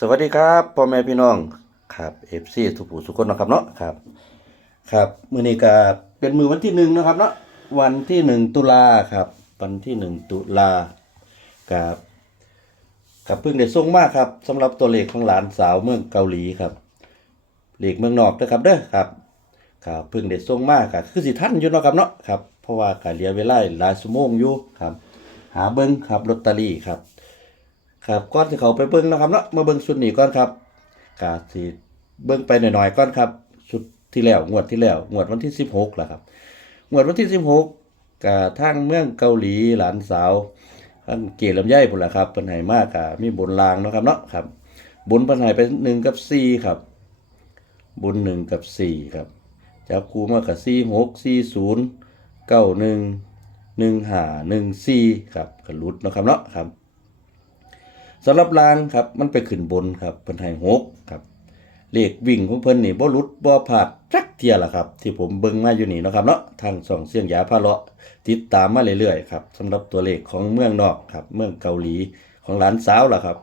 สวัสดีครับพ่อแม่พี่น้องครับเอฟซีทุกผู้ทุกคนนะครับเนาะครับครับมือนี้ก็เป็นมือวันที่หนึ่งนะครับเนาะวันที่หนึ่งตุลาครับวันที่หนึ่งตุลาครับครับเพิ่งได้ส่งมากครับสำหรับตัวเลขของหลานสาวเมืองเกาหลีครับเลขเมืองนอกนะครับเด้อครับครับเพิ่งได้ส่งมากครับคือสิทันอยู่เนาะครับเนาะครับเพราะว่าก็เหลือเวลาหลายชั่วโมงอยู่ครับ หาเบิ่งครับลอตเตอรี่ครับ ครับก่อนที่เขาไปเบิ้งนะครับเนาะมาเบิ้งชุดนี้ก่อนครับกาสิเบิ้งไปหน่อยๆก่อนครับชุดที่แล้วงวดที่แล้วงวดวันที่สิบหกแหละครับงวดวันที่สิบหกกาทางเมืองเกาหลีหลานสาวอันเกลำไยพุ่นละครับเป็นไหมากกะมีบนรางนะครับเนาะครับ บนป็นไหไปหนึ่งกับสี่ครับ บนหนึ่งกับสี่ครับจับคูมากับสี่หกสี่ศูนย์เก้าหนึ่งหนึ่งหาหนึ่งสี่ครับกระลุดนะครับเนาะครับ สำหรับลางครับมันไปขึ้นบนครับเพิ่นให้หกครับเลขวิ่งของเพิ่นนี่บ่หลุดบ่พลาดจักเที่ยล่ะครับ ที่ผมเบิ่งมาอยู่นี่เนาะครับเนาะทางช่องเสียงยาพาเลาะติดตามมาเรื่อยๆครับสำหรับตัวเลขของเมืองนอกครับ เมืองเกาหลีของหลานสาวล่ะครับ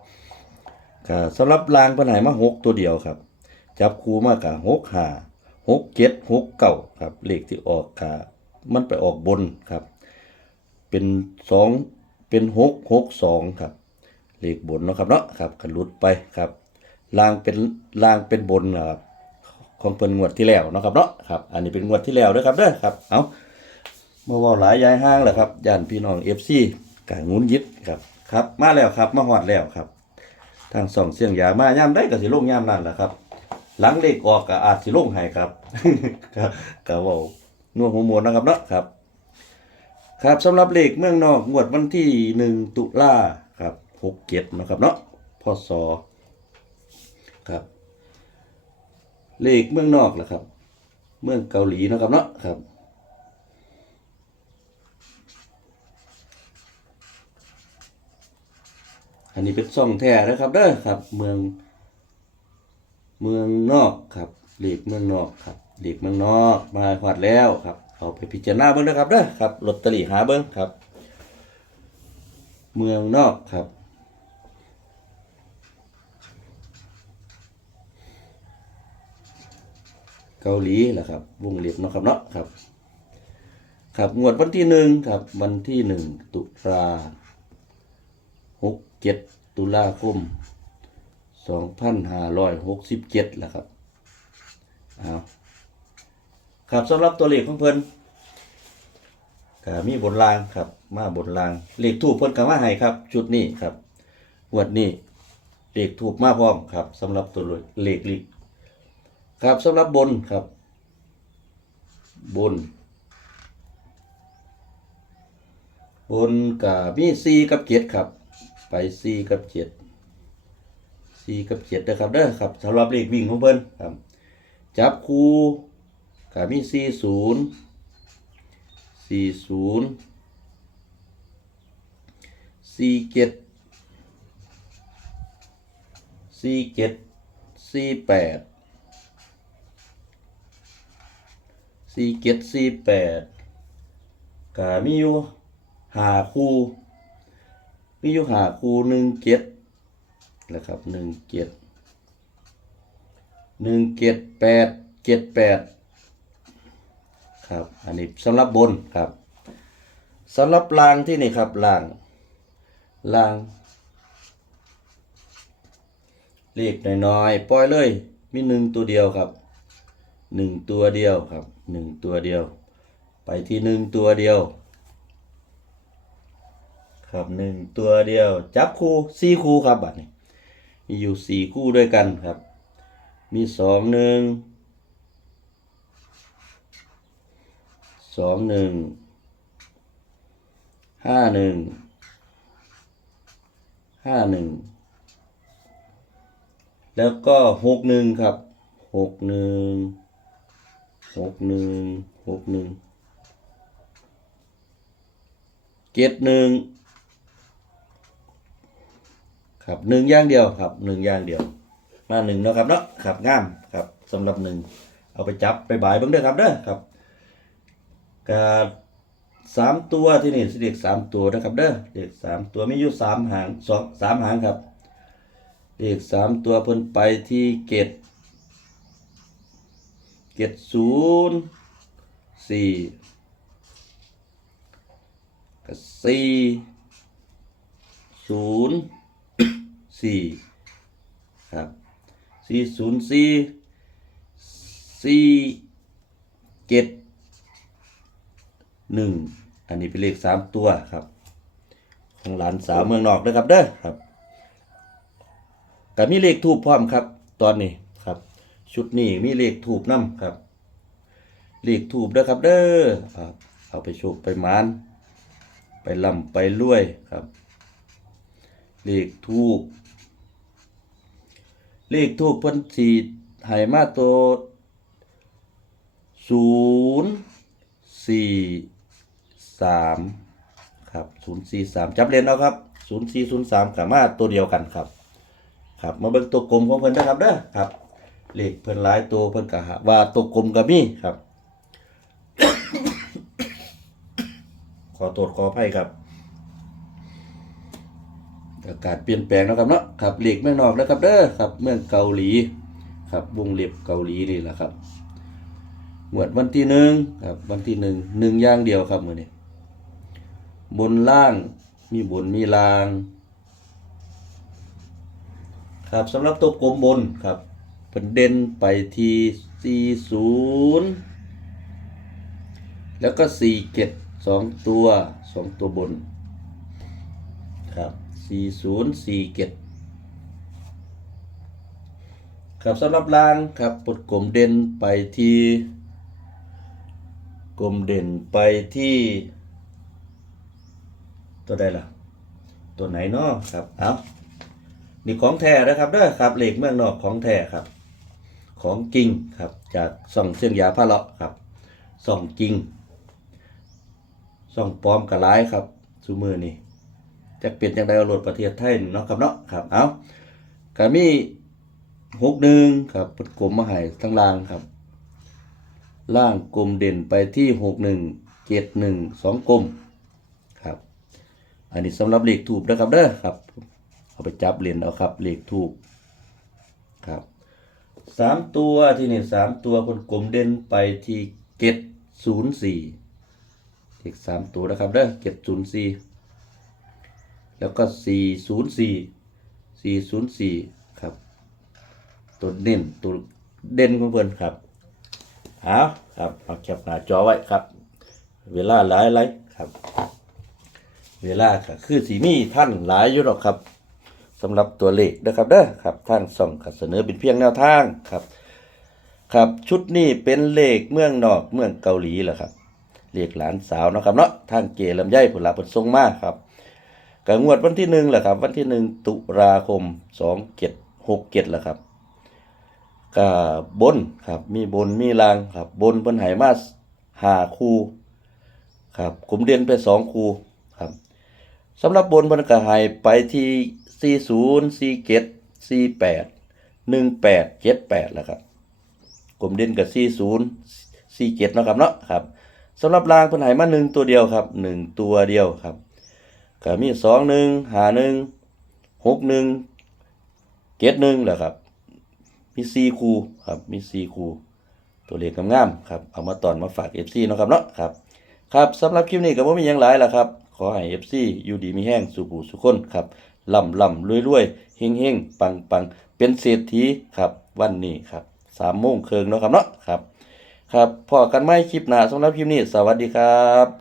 ก็สำหรับลางเพิ่นให้มาหกตัวเดียวครับ จับคู่มากับหกห้าหกเจ็ดหกเก้าครับเลขที่ออกก็มันไปออกบนครับ เป็นสองเป็นหกหกสองครับ เลขบนเนาะครับเนาะครับกันลุดไปครับล่างเป็นล่างเป็นบนนครับของเปินงวดที่แล้วเนาะครับเนาะครับอันนี้เป็นงวดที่แล้วด้อครับเด้อครับเอาเมื่อว่าหลายยายห้างแหละครับย่านพี่น้องเอฟซีกางงุนยิดครับครับมาแล้วครับมาฮอดแล้วครับ ทางสองเสียงยามาย่ามได้ก็สิโลงย่ามนั่นแหละครับ หลังเลขออกก็อาจสิลงให้ครับครับเว้านัวหัวมดนะครับเนาะครับ ครับสำหรับเลขเมืองนอกงวดวันที่หนึ่งตุลา หกเจ็ดนะครับเนาะพศครับ เลขเมืองนอกแหละครับ เมืองเกาหลีนะครับเนาะครับอันนี้เป็นซ่องแท้นะครับเด้อครับ เมือง เมืองนอกครับเลขเมืองนอกครับเลขเมืองนอกมาหอดแล้วครับเอาไปพิจารณาเบิ้งนะครับเด้อครับลอตเตอรี่หาเบิ้งครับ เมืองนอกครับ เกาหลีแหละครับวงเล็บเนาะครับเนาะครับ ครับงวดวันที่หนึ่งครับ วันที่หนึ่งตุลาหกเจ็ดตุลาคมสองพันห้าร้อยหกสิบเจ็ดแหละครับเอาครับสำหรับตัวเลขของเพิ่นก็มีบนรางครับ มาบนรางเลขทูบเพิ่นก็มาให้ครับ ชุดนี้ครับงวดนี้เลขทูบมาพร้อมครับสำหรับตัวเลขลิ ครับสำหรับบนครับ บน บนกับมีสี่กับเจ็ดครับ ไปสี่กับเจ็ดสี่กับเจ็ดนะครับเด้อครับสำหรับเลขวิ่งของเพิ่นครับ จับคู่กับมีสี่ศูนย์สี่ศูนย์สี่เจ็ดสี่เจ็ดสี่แปด สี่เจ็ดสี่แปดก็มีอยู่หาคู่ มีอยู่หาคู่หนึ่งเจ็ดนะครับหนึ่งเจ็ดหนึ่งเจ็ดแปดเจ็ดแปดครับ อันนี้สำหรับบนครับสำหรับล่างที่นี่ครับล่างล่างเลขน้อยๆปล่อยเลย มีหนึ่งตัวเดียวครับ หนึ่งตัวเดียวครับหนึ่งตัวเดียว ไปที่หนึ่งตัวเดียว ครับหนึ่งตัวเดียว จับคู่สี่คู่ครับบัดนี้มีอยู่สี่คู่ด้วยกันครับ มีสองหนึ่งสองหนึ่งห้าหนึ่งห้าหนึ่งแล้วก็หกหนึ่งครับหกหนึ่ง หกหนึ่งหกหนึ่งเจ็ดหนึ่งครับหนึ่งย่างเดียวครับหนึ่งย่างเดียว มาหนึ่งเนาะครับเนาะครับง่ามครับสำหรับหนึ่งเอาไปจับไปบายเบิ่งเด้อครับเด้อครับกาสามตัวที่นี่สิเด็กสามตัวนะครับเด้อเด็กสามตัวมีอยู่สามหางสองสามหางครับเลขสามตัวเพิ่นไปที่เกต เกตศูนย์สี่กับสี่ศูนย์สี่ครับสี่ศูนย์สี่สี่เจ็ดหนึ่งอันนี้เป็นเลขสามตัวครับ ของหลานสาวเมืองนอกเด้อครับเด้อครับก็มีเลขทูบพร้อมครับ ตอนนี้ ชุดนี้มีเลขทูบนํครับ เลขทูบเด้อครับ เด้อครับเอาไปโชคไปมาน ไปลำไปรวยครับ เลขทูบเลขทูบเพิ่นสีให้มาตัวศูนย์สี่สามครับศูนย์สี่สามจับเลนเอาครับศูนย์สี่ศูนย์สามกับมาตัวเดียวกันครับ ครับ มาเบิ่งตัวกลมของเพิ่นนะครับเด้อครับ เลขเพิ่นหลายตัวเพิ่นก็หาว่าตัวกลมก็มีครับ ขอโทษขออภัยครับ อากาศเปลี่ยนแปลงนะครับเนาะครับเหล็กเมืองนอกนะครับเด้อครับ เมืองเกาหลี ครับวงเล็บเกาหลีนี่แหละครับงวดวันที่หนึ่งครับ วันที่หนึ่งหนึ่งย่างเดียวครับมือนี้บนล่างมีบนมีล่าง ครับสำหรับตัวกลมบนครับ เป็นเด่นไปที่ 40 แล้วก็4เก็ดสองตัวสองตัวบน ครับสี่ศูนย์สี่เกตครับสำหรับรางครับปดกลมเด่นไปที่ กลมเด่นไปที่ ตัวใดล่ะ ตัวไหนเนาะครับ เอานี่ของแท้นะครับเด้อครับเหล็กเมืองนอกของแท้ครับ ของจริงครับจากส่องเส้นยาผ้าเลาะครับส่องจริงส่องปลอมกระไรครับซูมือนี่จะเปลี่ยนจังไดเอารถประเทศไทยเนาะครับเนาะครับเอาก็มีหกหนึ่งครับปดกลมมาให้ทั้งล่างครับ ล่างกลมเด่นไปที่หกหนึ่งเจ็ดหนึ่งสองกลมครับ อันนี้สำหรับเลขถูกนะครับเด้อครับเอาไปจับเหรียญเอาครับเลขถูกครับ สามตัวที่นี่สามตัวคนกลมเด่นไปที่เจ็ดศูนย์สี่เลขสามตัวนะครับเด้อเจ็ดศูนย์สี่แล้วก็404 404ครับ ตัวเด่นตัวเด่นของเพื่อนครับเอาครับเอาแคปหน้าจอไว้ครับ เวลาหลายหลายครับ เวลาก็คือสีมีท่านหลายอยู่หรอกครับ สำหรับตัวเลขนะครับเด้อครับทางส่องเสนอเป็นเพียงแนวทางครับครับชุดนี้เป็นเลขเมืองนอกเมืองเกาหลีแหละครับเลขหลานสาวนะครับเนาะทางเกลำไยผลลัพธ์ผลทรงมากครับก็งวดวันที่หนึ่งแหละครับ วันที่หนึ่งตุลาคมสองเจ็ดหกเจ็ดแหละครับก็บนครับมีบนมีลางครับบนเพิ่นไหมาหาคูครับกลุ่มเด่นไปสองคูครับสำหรับบนเพิ่นก็ให้ไปที่ สี่ศูนย์สี่เจ็ดสี่แปดหนึ่งแปดเจ็ดแปดแล้วครับกลุ่มเด่นกับสี่ศูนย์สี่เจ็ดนะครับเนาะครับสำหรับรางเพิ่นให้มาหนึ่งตัวเดียวครับหนึ่งตัวเดียวครับก็มีสองหนึ่งหาหนึ่งหกหนึ่งเจ็ดหนึ่งแหละครับ มีสี่คูครับมีสี่คูตัวเลขงามๆครับเอามาตอนมาฝากเอฟซีนะครับเนาะครับครับสำหรับคลิปนี้ก็บ่มีหยังหลายล่ะครับ ขอให้เอฟซีอยู่ดีมีแห้งสู่ผู้สุขคนครับ ล่ำล่ำรวยรวยเฮงเฮงปังปังเป็นเศรษฐีครับวันนี้ครับสามโมงเคืองเนาะครับเนาะครับ ครับพอกันไม่คลิปหน้าสำหรับคลิปนี้ สวัสดีครับ